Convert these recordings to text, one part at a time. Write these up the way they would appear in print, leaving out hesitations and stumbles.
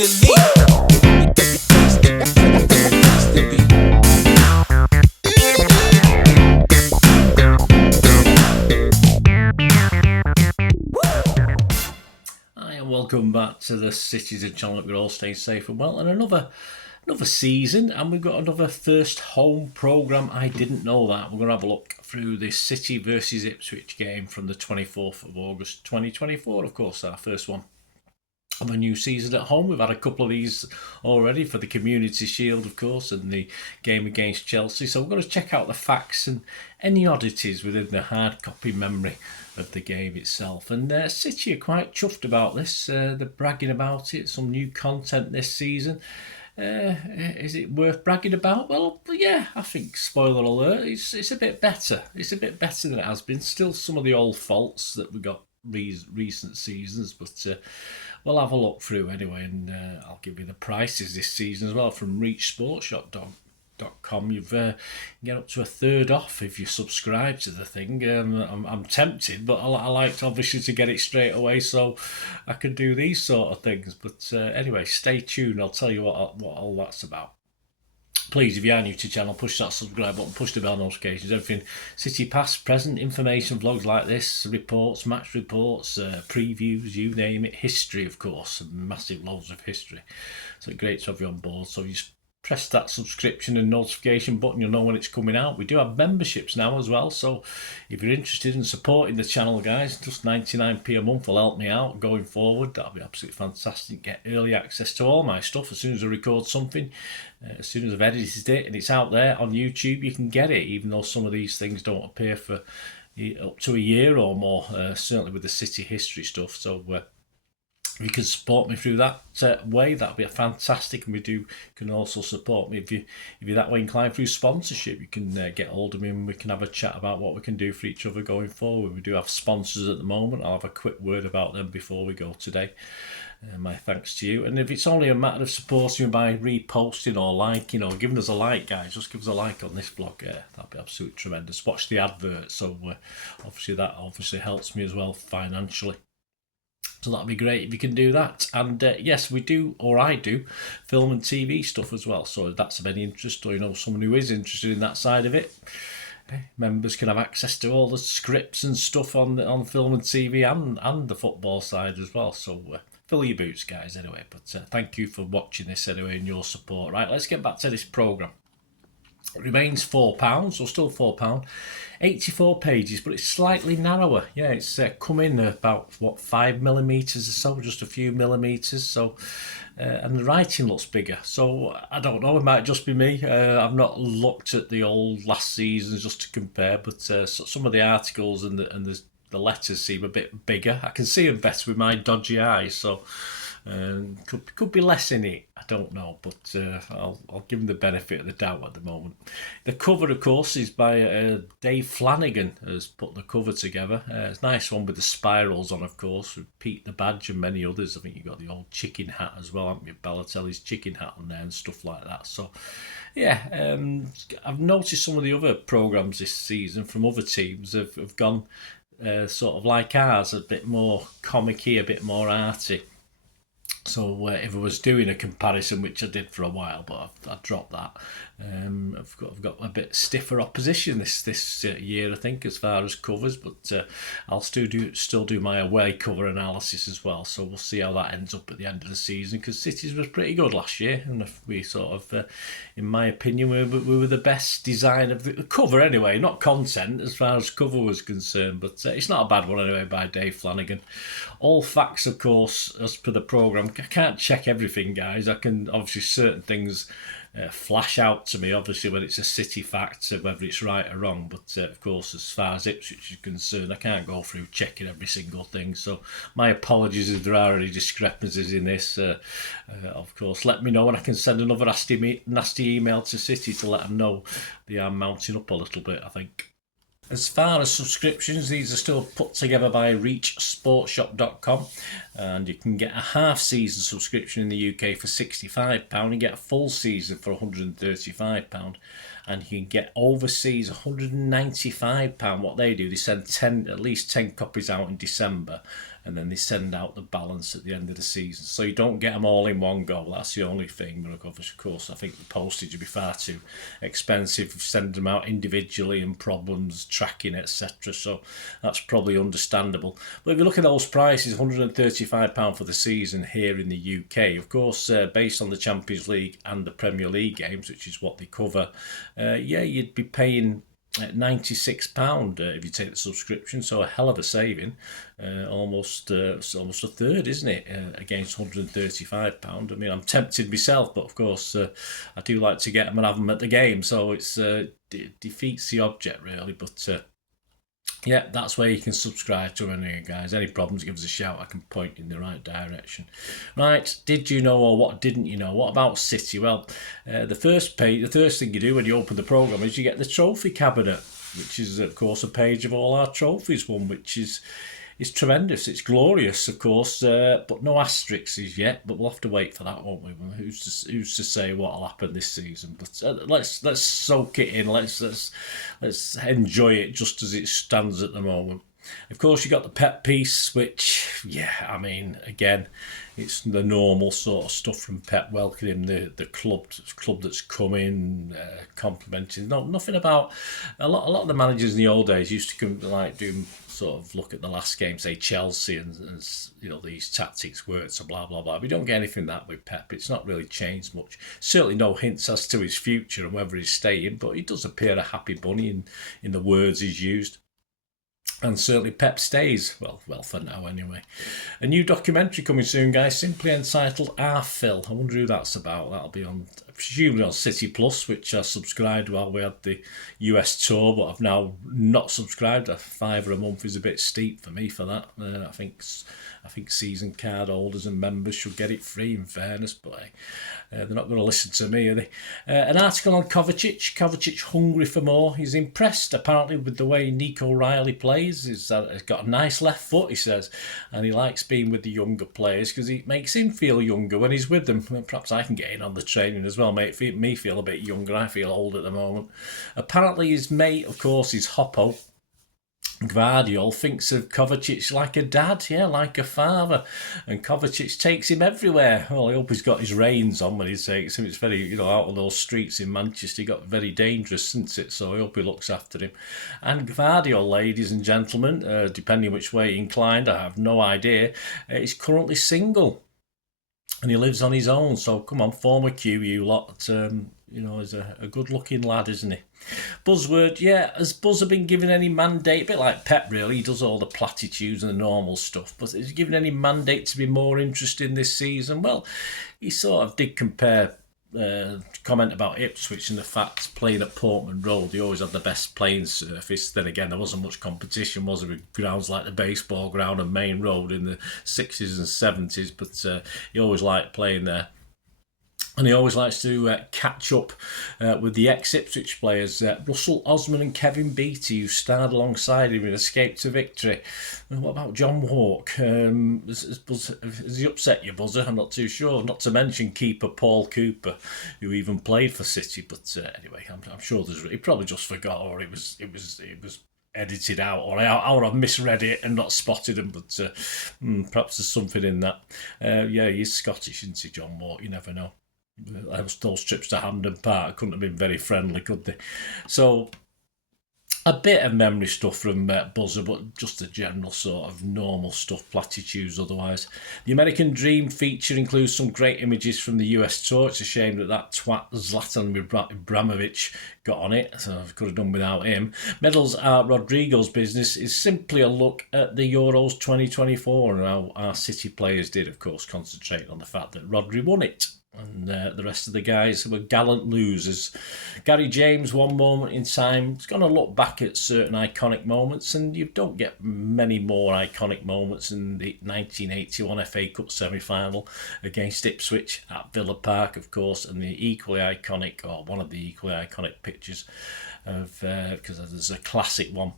Welcome back to the Citytilidie channel. We're all staying safe and well, and another season, and we've got another first home programme. I didn't know that. We're going to have a look through this City versus Ipswich game from the 24th of August 2024, of course, our first one of a new season at home. We've had a couple of these already for the Community Shield, of course, and the game against Chelsea. So we're going to check out the facts and any oddities within the hard copy memory of the game itself. And City are quite chuffed about this. They're bragging about it. Some new content this season. Is it worth bragging about? Well, yeah, I think, spoiler alert, it's a bit better. It's a bit better than it has been. Still some of the old faults that we got recent seasons, but we'll have a look through anyway, and I'll give you the prices this season as well from reachsportshop.com. You get up to a third off if you subscribe to the thing. I'm tempted, but I like obviously to get it straight away so I can do these sort of things. But anyway, stay tuned. I'll tell you what all that's about. Please, if you are new to the channel, push that subscribe button, push the bell notifications, everything. City past, present, information, vlogs like this, reports, match reports, previews, you name it. History, of course, massive loads of history. So great to have you on board. So you just press that subscription and notification button, you'll know when it's coming out. We do have memberships now as well, so if you're interested in supporting the channel, guys, just 99p a month will help me out going forward. That'll be absolutely fantastic. Get early access to all my stuff as soon as I record something, as soon as I've edited it and it's out there on YouTube. You can get it, even though some of these things don't appear for up to a year or more, certainly with the City history stuff. So if you can support me through that way, that'd be fantastic. And you can also support me if you're that way inclined through sponsorship. You can get hold of me and we can have a chat about what we can do for each other going forward. We do have sponsors at the moment. I'll have a quick word about them before we go today. My thanks to you. And if it's only a matter of supporting me by reposting or liking or giving us a like, guys, just give us a like on this vlog. That'd be absolutely tremendous. Watch the advert. So obviously that helps me as well financially. So that'd be great if you can do that. And yes, we do, or I do, film and TV stuff as well. So if that's of any interest, or you know someone who is interested in that side of it, members can have access to all the scripts and stuff on film and TV and the football side as well. So fill your boots, guys, anyway. But thank you for watching this anyway and your support. Right, let's get back to this programme. It remains £4, so still £4, 84 pages, but it's slightly narrower. Yeah, it's come in about, 5mm or so, just a few millimetres. So, and the writing looks bigger. So, I don't know, it might just be me. I've not looked at the old last seasons just to compare, but some of the articles and the letters seem a bit bigger. I can see them better with my dodgy eyes, so could be less in it. I don't know, but I'll give him the benefit of the doubt at the moment. The cover, of course, is by Dave Flanagan has put the cover together. It's a nice one with the spirals on, of course, with Pete the Badge and many others. I think you've got the old chicken hat as well, haven't you? Balotelli's chicken hat on there and stuff like that. So, yeah, I've noticed some of the other programmes this season from other teams have gone sort of like ours, a bit more comic-y, a bit more arty. So if I was doing a comparison, which I did for a while, but I dropped that, I've got a bit stiffer opposition this year, I think, as far as covers, but I'll still do my away cover analysis as well. So we'll see how that ends up at the end of the season, because City's was pretty good last year, and if we sort of, in my opinion, we were the best design of the cover anyway, not content as far as cover was concerned, but it's not a bad one anyway by Dave Flanagan. All facts, of course, as per the programme. I can't check everything, guys. I can obviously certain things flash out to me, obviously, when it's a City fact, whether it's right or wrong. But of course, as far as Ipswich is concerned, I can't go through checking every single thing. So my apologies if there are any discrepancies in this. Of course, let me know, and I can send another nasty email to City to let them know they are mounting up a little bit, I think. As far as subscriptions, these are still put together by reachsportshop.com, and you can get a half-season subscription in the UK for £65, and get a full season for £135, and you can get overseas £195. What they do, they send at least 10 copies out in December, and then they send out the balance at the end of the season. So you don't get them all in one go. That's the only thing. But of course, I think the postage would be far too expensive sending them out individually, and problems tracking, etc. So that's probably understandable. But if you look at those prices, £135 for the season here in the UK, of course, based on the Champions League and the Premier League games, which is what they cover, you'd be paying £96 if you take the subscription, so a hell of a saving. Almost a third, isn't it, against £135. I mean, I'm tempted myself, but of course I do like to get them and have them at the game, so it's defeats the object really. But yeah, that's where you can subscribe to any guys. Any problems, give us a shout. I can point in the right direction. Right, did you know, or what didn't you know? What about City? Well, the first thing you do when you open the programme is you get the trophy cabinet, which is, of course, a page of all our trophies, one which is tremendous. It's glorious, of course, but no asterisks yet. But we'll have to wait for that, won't we? Who's to say what'll happen this season? But let's soak it in. Let's enjoy it just as it stands at the moment. Of course, you got the Pep piece, which, yeah, I mean, again, it's the normal sort of stuff from Pep, welcoming the club that's come in, complimenting. No, nothing about a lot of the managers in the old days used to come like do sort of look at the last game, say Chelsea, and these tactics work, so blah blah blah. We don't get anything that with Pep. It's not really changed much. Certainly no hints as to his future and whether he's staying, but he does appear a happy bunny in the words he's used. And certainly Pep stays, well for now anyway. A new documentary coming soon, guys, simply entitled Our Phil. I wonder who that's about. That'll be on, presumably on City Plus, which I subscribed while we had the US tour, but I've now not subscribed. £5 a month is a bit steep for me for that. I think season card holders and members should get it free, in fairness, but they're not going to listen to me, are they? An article on Kovacic. Kovacic hungry for more. He's impressed, apparently, with the way Nico Riley plays. He's got a nice left foot, he says, and he likes being with the younger players because it makes him feel younger when he's with them. Perhaps I can get in on the training as well, mate. Me feel a bit younger. I feel old at the moment. Apparently his mate, of course, is Hoppo. Gvardiol thinks of Kovacic like a dad, yeah, like a father, and Kovacic takes him everywhere. Well, I hope he's got his reins on when he takes him. It's very, out on those streets in Manchester, he got very dangerous, isn't it? So I hope he looks after him. And Gvardiol, ladies and gentlemen, depending which way inclined, I have no idea, is currently single. And he lives on his own, so come on, form a queue, you lot. He's a good-looking lad, isn't he? Buzzword, yeah. Has Buzzer been given any mandate? A bit like Pep, really. He does all the platitudes and the normal stuff. But has he given any mandate to be more interesting this season? Well, he sort of did comment about Ipswich and the fact playing at Portman Road, he always had the best playing surface. Then again, there wasn't much competition, was there, with grounds like the baseball ground and Main Road in the 60s and 70s, but he always liked playing there. And he always likes to catch up with the ex-Ipswich players, Russell Osman and Kevin Beattie, who starred alongside him in Escape to Victory. And what about John Walk? Has he upset you, Buzzer? I'm not too sure. Not to mention keeper Paul Cooper, who even played for City. But anyway, I'm sure he probably just forgot, or it was edited out, or I've misread it and not spotted him. But perhaps there's something in that. Yeah, he's Scottish, isn't he, John Walk? You never know. Those trips to Hampden Park couldn't have been very friendly, could they? So a bit of memory stuff from Buzzer, but just the general sort of normal stuff, platitudes otherwise. The American Dream feature includes some great images from the US tour. It's a shame that twat Zlatan Ibrahimovic got on it, so I could have done without him. Medals are Rodrigo's business is simply a look at the Euros 2024 and how our City players did, of course, concentrate on the fact that Rodri won it. And the rest of the guys were gallant losers. Gary James, one moment in time, is going to look back at certain iconic moments, and you don't get many more iconic moments in the 1981 FA Cup semi-final against Ipswich at Villa Park, of course, and the equally iconic, or one of the equally iconic pictures of, because there's a classic one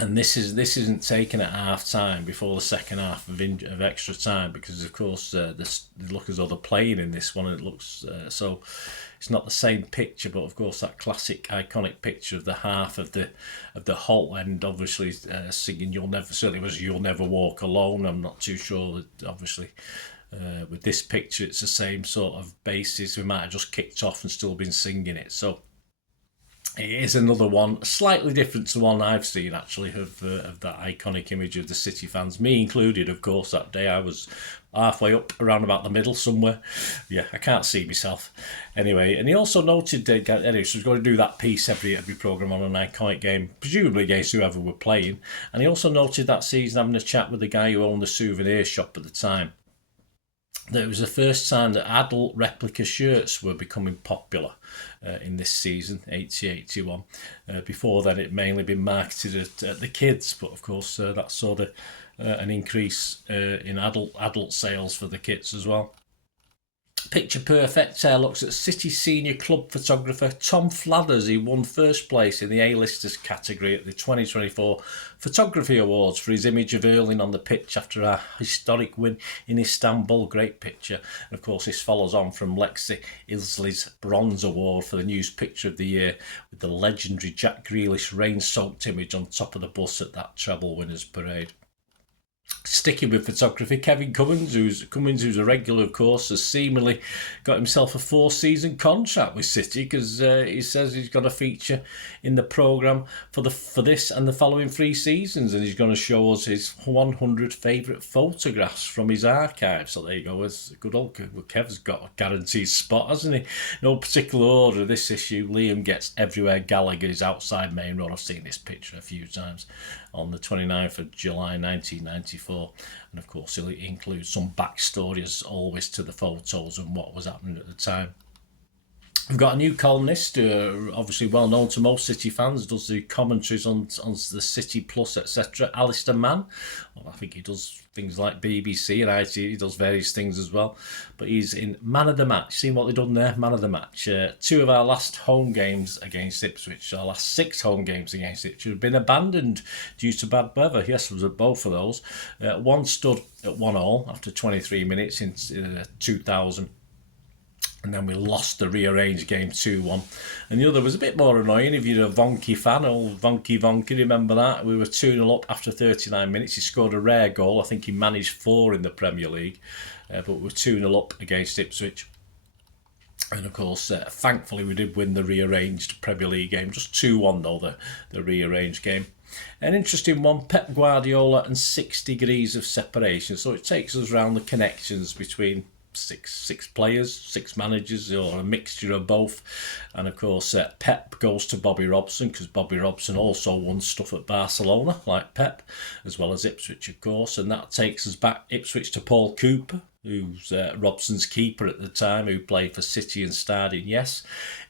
And this isn't taken at half time before the second half of extra time, because of course they look as though they're playing in this one, and it looks so it's not the same picture, but of course that classic iconic picture of the half of the Holt end, obviously singing "You'll Never Walk Alone." I'm not too sure that obviously. With this picture, it's the same sort of basis. We might have just kicked off and still been singing it. So it is another one, slightly different to the one I've seen, actually, of that iconic image of the City fans, me included, of course. That day I was halfway up, around about the middle somewhere. Yeah, I can't see myself. Anyway, and he also noted that anyway, so he's going to do that piece every programme on an iconic game, presumably against whoever we're playing. And he also noted that season, having a chat with the guy who owned the souvenir shop at the time, that it was the first time that adult replica shirts were becoming popular in this season, 80-81. Before then, it mainly been marketed at the kids, but of course that's sort of an increase in adult sales for the kids as well. Picture Perfect looks at City senior club photographer Tom Flathers. He won first place in the A-listers category at the 2024 Photography Awards for his image of Erling on the pitch after a historic win in Istanbul. Great picture. And of course, this follows on from Lexi Ilsley's Bronze Award for the News Picture of the Year, with the legendary Jack Grealish rain-soaked image on top of the bus at that treble winners parade. Sticking with photography, Kevin Cummins, who's a regular, of course, has seemingly got himself a 4-season contract with City, because he says he's got a feature in the programme for this and the following 3 seasons, and he's going to show us his 100 favourite photographs from his archive. So there you go. It's good old Kev's got a guaranteed spot, hasn't he? No particular order this issue. Liam gets Everywhere Gallagher is outside Main Road. I've seen this picture a few times. On the 29th of July 1994, and of course he'll include some backstory as always to the photos and what was happening at the time. We've got a new columnist, obviously well known to most City fans, does the commentaries on the City Plus, etc. Alistair Mann. Well, I think he does things like BBC and IT, he does various things as well. But he's in Man of the Match. Seen what they've done there? Man of the Match. 2 of our last home games against Ipswich, our last 6 home games against Ipswich, have been abandoned due to bad weather. Yes, it was at both of those. One stood at 1-1 after 23 minutes in 2000. And then we lost the rearranged game 2-1. And the other was a bit more annoying. If you're a Vonky fan, old Vonky, remember that? We were 2-0 up after 39 minutes. He scored a rare goal. I think he managed 4 in the Premier League. But we were 2-0 up against Ipswich. And of course, thankfully, we did win the rearranged Premier League game. Just 2-1 though, the rearranged game. An interesting one, Pep Guardiola and 6 degrees of separation. So it takes us around the connections between six players, 6 managers, or a mixture of both. And of course Pep goes to Bobby Robson, because Bobby Robson also won stuff at Barcelona like Pep, as well as Ipswich of course. And that takes us back Ipswich to Paul Cooper, who's Robson's keeper at the time, who played for City and starred in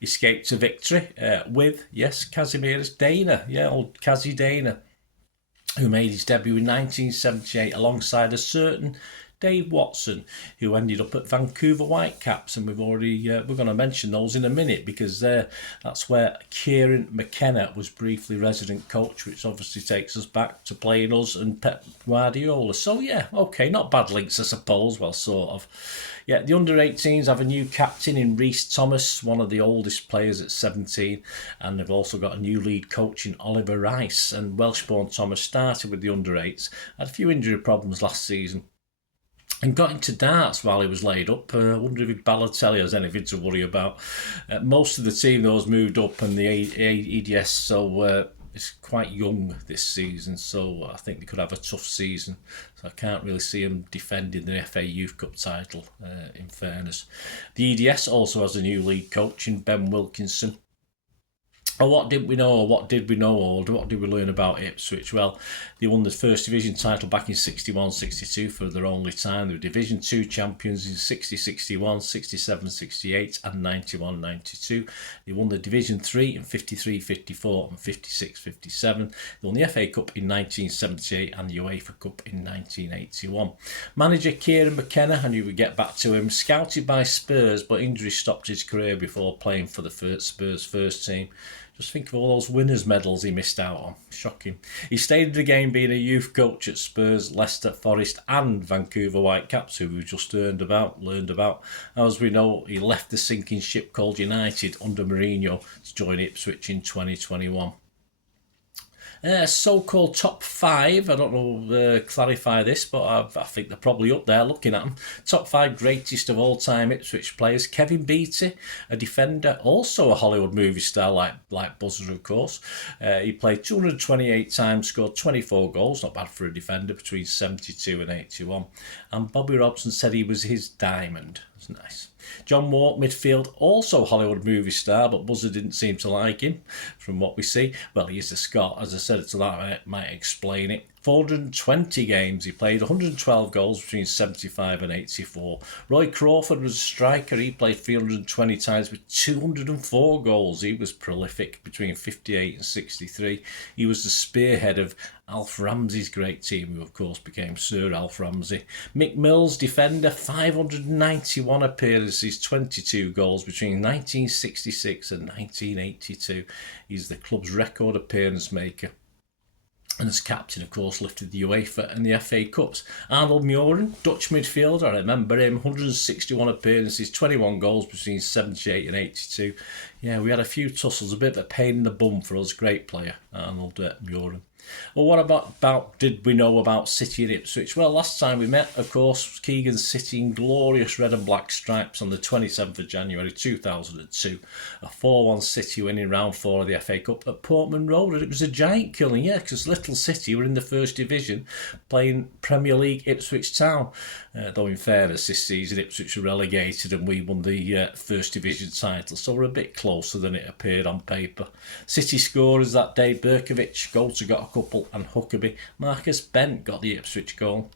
Escape to Victory with Kazimierz Dana, old Kazi Dana, who made his debut in 1978 alongside a certain Dave Watson, who ended up at Vancouver Whitecaps, and we're going to mention those in a minute, because that's where Kieran McKenna was briefly resident coach, which obviously takes us back to playing us and Pep Guardiola. So not bad links, I suppose. Well, sort of. Yeah, the under-18s have a new captain in Rhys Thomas, one of the oldest players at 17, and they've also got a new lead coach in Oliver Rice. And Welsh-born Thomas started with the under-8s, had a few injury problems last season, and got into darts while he was laid up. I wonder if Balotelli has anything to worry about. Most of the team, though, has moved up, and the EDS, so it's quite young this season, so I think they could have a tough season. So I can't really see them defending the FA Youth Cup title, in fairness. The EDS also has a new lead coach in Ben Wilkinson. Or what did we know, or what did we know, or what did we learn about Ipswich? Well, they won the First Division title back in 61-62 for their only time. They were Division 2 champions in 60-61, 67-68 and 91-92. They won the Division 3 in 53-54 and 56-57. They won the FA Cup in 1978 and the UEFA Cup in 1981. Manager Kieran McKenna, I knew we'd get back to him, scouted by Spurs, but injury stopped his career before playing for the Spurs first team. Just think of all those winners' medals he missed out on. Shocking. He stayed in the game being a youth coach at Spurs, Leicester, Forest and Vancouver Whitecaps, who we've just learned about. As we know, he left the sinking ship called United under Mourinho to join Ipswich in 2021. So-called top 5, I don't know, clarify this, but I think they're probably up there looking at them. Top 5 greatest of all time Ipswich players. Kevin Beattie, a defender, also a Hollywood movie star like Buzzer, of course. He played 228 times, scored 24 goals, not bad for a defender, between 72 and 81. And Bobby Robson said he was his diamond. It's nice. John Moore, midfield, also Hollywood movie star, but Buzzer didn't seem to like him from what we see. Well, he is a Scot, as I said, so that might explain it. 420 games he played, 112 goals between 75 and 84. Roy Crawford was a striker. He played 320 times with 204 goals. He was prolific between 58 and 63. He was the spearhead of Alf Ramsey's great team, who of course became Sir Alf Ramsey. Mick Mills, defender, 591 appearances, 22 goals between 1966 and 1982. He's the club's record appearance maker. And as captain, of course, lifted the UEFA and the FA Cups. Arnold Muren, Dutch midfielder, I remember him, 161 appearances, 21 goals between 78 and 82. Yeah, we had a few tussles, a bit of a pain in the bum for us. Great player, Arnold Muren. Well, what about did we know about City and Ipswich? Well, last time we met, of course, Keegan City in glorious red and black stripes on the 27th of January 2002. A 4-1 City winning round 4 of the FA Cup at Portman Road. And it was a giant killing, yeah, because Little City were in the First Division playing Premier League Ipswich Town. Though in fairness, this season Ipswich were relegated and we won the First Division title, so we're a bit closer than it appeared on paper. City scorers that day: Berkovic, Golter got a couple, and Huckabee. Marcus Bent got the Ipswich goal.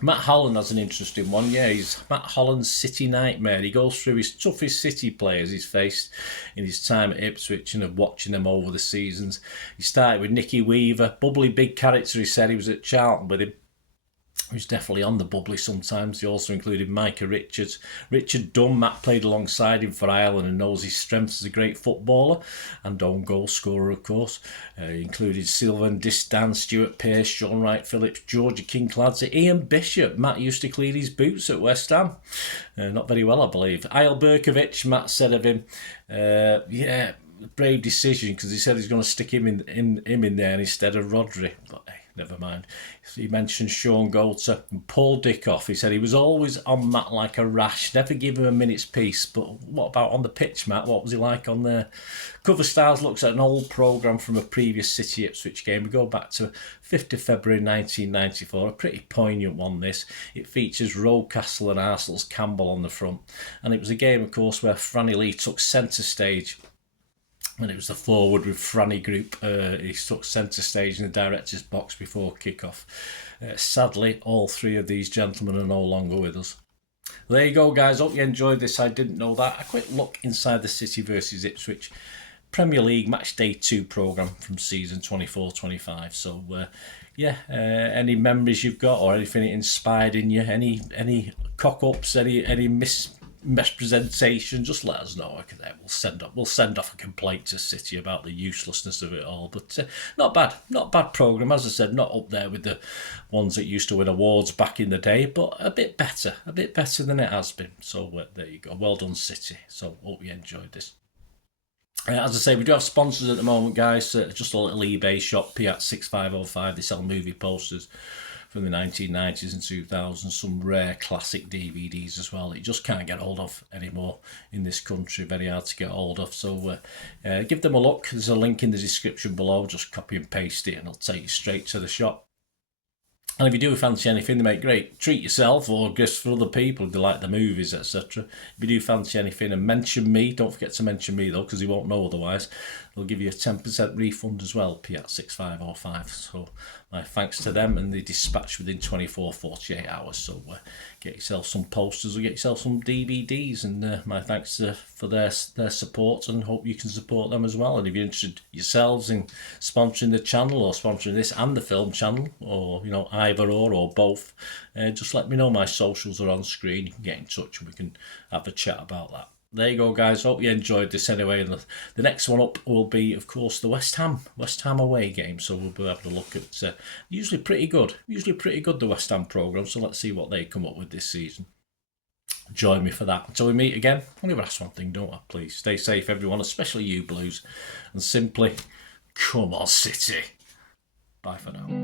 Matt Holland has an interesting one. Yeah, he's Matt Holland's City nightmare. He goes through his toughest City players he's faced in his time at Ipswich and of watching them over the seasons. He started with Nicky Weaver, bubbly big character. He said he was at Charlton with him. He was definitely on the bubbly sometimes. He also included Micah Richards. Richard Dunn, Matt played alongside him for Ireland and knows his strengths as a great footballer and own goal scorer, of course. He included Sylvan Distan, Stuart Pearce, Sean Wright Phillips, Georgia King-Clancy, Ian Bishop. Matt used to clean his boots at West Ham. Not very well, I believe. Ayel Berkovic, Matt said of him, brave decision, because he said he's going to stick him in there instead of Rodri. But hey, never mind. He mentioned Sean Golter and Paul Dickoff. He said he was always on Matt like a rash, never give him a minute's peace. But what about on the pitch, Matt? What was he like on there? Cover Stars looks at an old programme from a previous City Ipswich game. We go back to 5th of February 1994, a pretty poignant one this. It features Rocastle and Arsenal's Campbell on the front. And it was a game, of course, where Franny Lee took centre stage. And it was the forward with Franny Group. He took centre stage in the director's box before kick-off. Sadly, all 3 of these gentlemen are no longer with us. There you go, guys. Hope you enjoyed this. I didn't know that. A quick look inside the City versus Ipswich Premier League Match Day 2 programme from season 24-25. So, any memories you've got or anything that inspired in you, any cock-ups, any mispresentation, just let us know. We'll send off a complaint to City about the uselessness of it all. But not bad programme. As I said, not up there with the ones that used to win awards back in the day, but a bit better than it has been. So there you go. Well done, City. So hope you enjoyed this. As I say, we do have sponsors at the moment, guys. Just a little eBay shop, Piat 6505. They sell movie posters from the 1990s and 2000s, some rare classic DVDs as well that you just can't get hold of anymore in this country. Very hard to get hold of. So give them a look. There's a link in the description below. Just copy and paste it and it'll take you straight to the shop. And if you do fancy anything, they make great treat yourself or gifts for other people if they like the movies, etc. If you do fancy anything and mention me, don't forget to mention me though, because he won't know otherwise. They'll give you a 10% refund as well, Piat 6505. So my thanks to them, and they dispatch within 48 hours. So get yourself some posters or get yourself some DVDs, and my thanks for their support, and hope you can support them as well. And if you're interested yourselves in sponsoring the channel or sponsoring this and the film channel, or either or both, just let me know. My socials are on screen. You can get in touch and we can have a chat about that. there you go, guys. Hope you enjoyed this anyway. And the next one up will be, of course, the West Ham away game. So we'll be able to look at usually pretty good, the West Ham programme. So let's see what they come up with this season. Join me for that. Until we meet again, I'm going to ask one thing, don't I? Please stay safe, everyone, especially you Blues. And simply, come on, City. Bye for now.